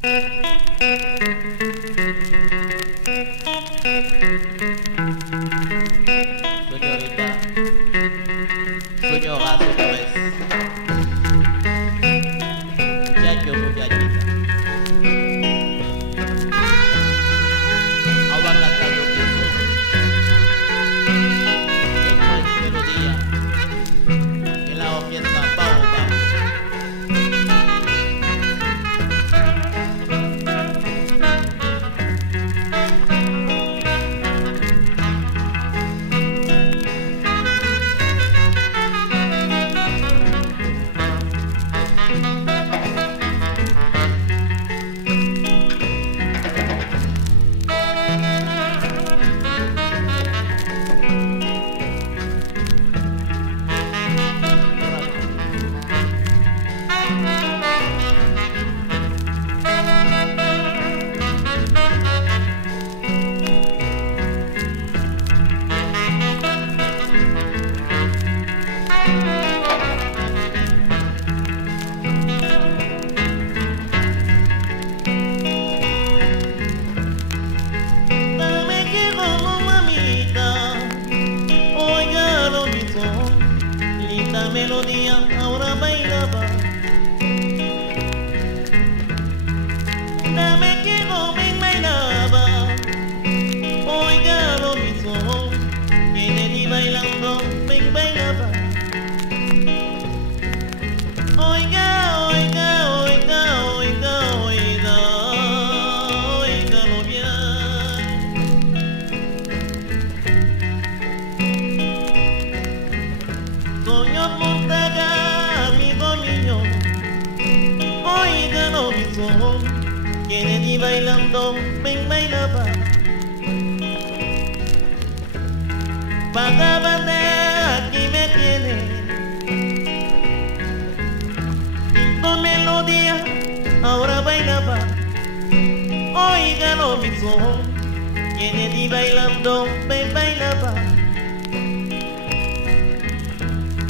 Señorita, señora, señores, muchacho, muchachita, ahora cantando que son, esto es melodía, en la orquesta Baobab. Melodía ahora bailaba. Dame que joven bailaba. Oígalo mis ojos, que le di bailando, ven bailaba. Oiga, oiga, oiga, oiga, oiga, oígalo bien. Señor Montaga, amigo mío, oígalo mis ojos, que le di bailando, ven bailaba. Vagabande, aquí me tiene, pinto melodía, ahora bailaba. Oígalo mis ojos, que le di bailando, ven bailaba.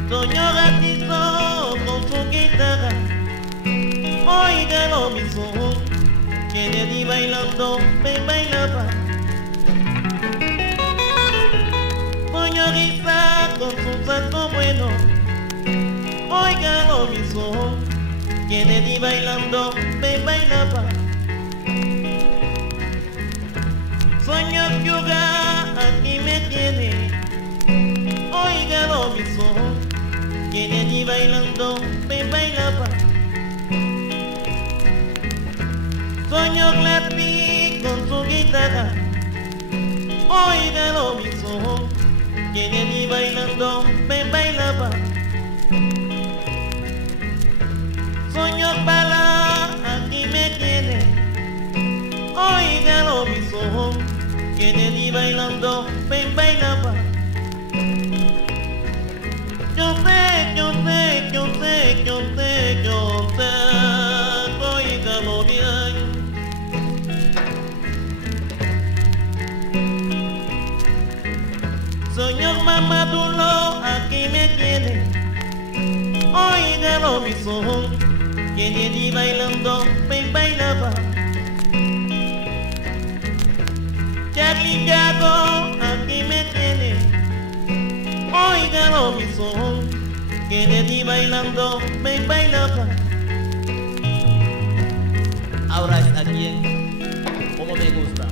Señor Atizo con su guitarra, oígalo mis ojos, que le di bailando, ven bailaba. Señorita con su salto bueno, oígalo mis ojos, que le di bailando, ven bailaba. Señor Yuga, aquí me tiene, oígalo mis ojos, que le di bailando, ven bailaba. Señor Lati con su guitarra, oígalo mis ojos, que le di bailando, ven bailaba. Señor Bala, aquí me tiene, oígalo mis ojos, que le di bailando, ven bailaba. Yo sé, yo sé, yo sé, yo sé, yo sé, oígalo bien. Señor Mamadulo, aquí me tiene, oígalo mis ojos, que le di bailando, ven bailaba. Charlie Yago, aquí me tiene, oígalo mis ojos, que le di bailando, ven bailaba. Ahora es a quien, como me gusta.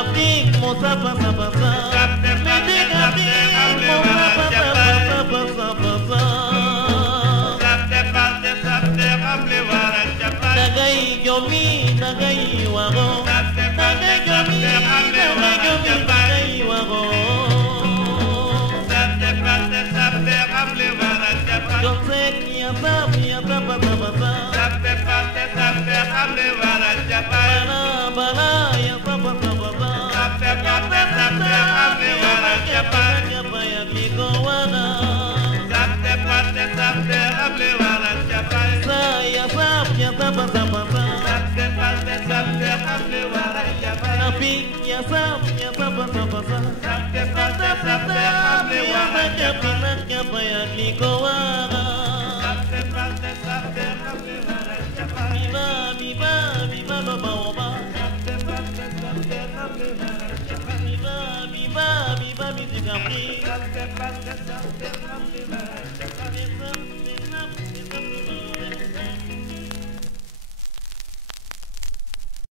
Afrique, mon sapa sapa sapa. Musique Afrique, mon sapa sapa sapa sapa. Nagai yomi, nagai wago. Nagai yomi, nagai wago. Yo sé que ya sapa sapa sapa. Bala ya sapa sapa sapa. Viva, viva, viva, musique Afrique.